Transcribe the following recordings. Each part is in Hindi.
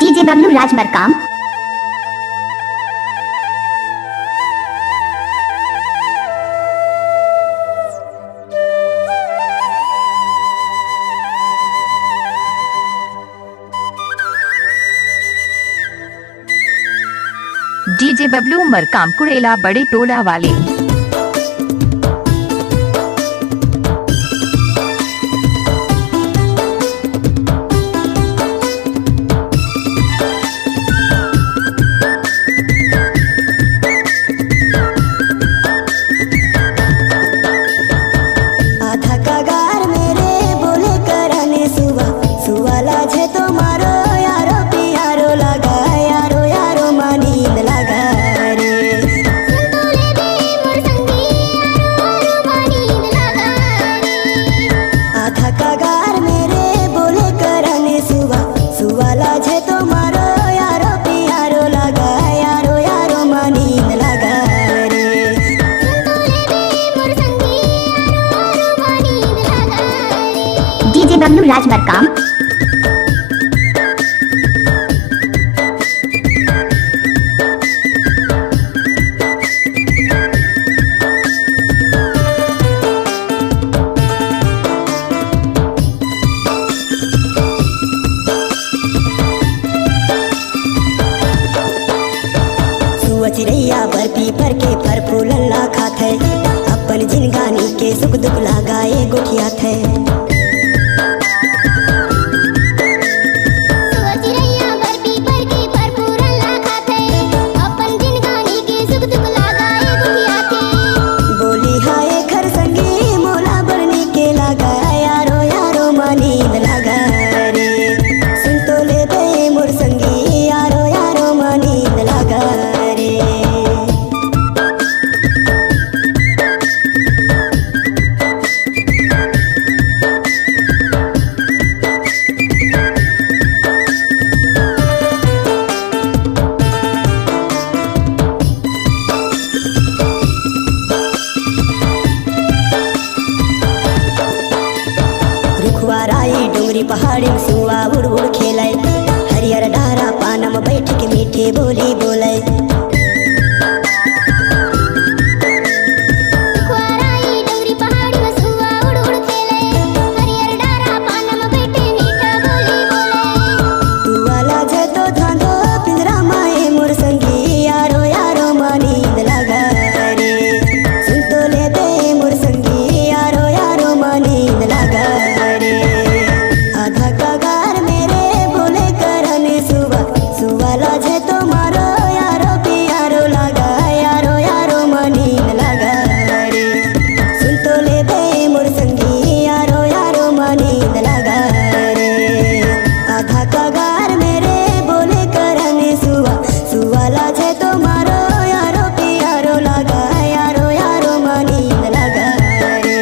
डीजे बबलू राज मरकाम। डीजे बबलू मरकाम कुड़ेला बड़े टोला वाले। आधा कगार मेरे बोले करने सुबह सुवाला छे तो मारो यारो पियारो लगा यारो यारो मानींद लगा रे आधा कगार मेरे बोले करने सुबह सुवाला छे तो मारो यारो पियारो लगा यारो यारो मानींद लगा रे डीजे बबलू राज मरकाम। चिड़ैया बर्फी पर के फर फूलल्ला खाथे अपन जिनगानी के सुख दुख लगाए गुठिया थे बोली हाय खर संगी मोला बरनी के लगा यारो यारो मानींद लगा रे सुन तो ले दे मोर संगी यारो यारो मानींद लगा रे रुखवाराई डोंगरी पहाड़ी में सुआ उड़ उड़ खेले हरियर डारा पाना में बैठ के मीठे बोली बोले तू वाला जे तो धांधो पिंजरा माए मोर संगी यारो यारो मानींद लगा रे सुन तो ले दे मोर संगी यारो यारो मानींद लगा रे आधा कगार मेरे बोले करने सुबह सुवाला जे तो मारो यारो पियारो लगा यारो यारो मानींद लगा रे सुन तो ले दे मोर संगी यारो यारो मानींद लगा रे आधा कगार मेरे बोले करने सुबह सुवाला जे तो मारो यारो पियारो लगा यारो यारो मानींद लगा रे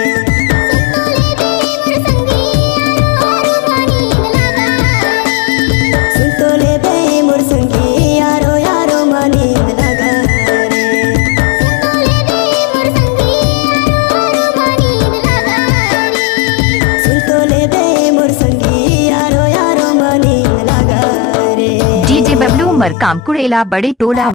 सुन तो ले दे मोर संगी यारो यारो मानींद लगा रे सुन तो ले दे मोर संगी यारो यारो मानींद लगा रे डीजे बबलू मरकाम कुड़ेला बड़े टोला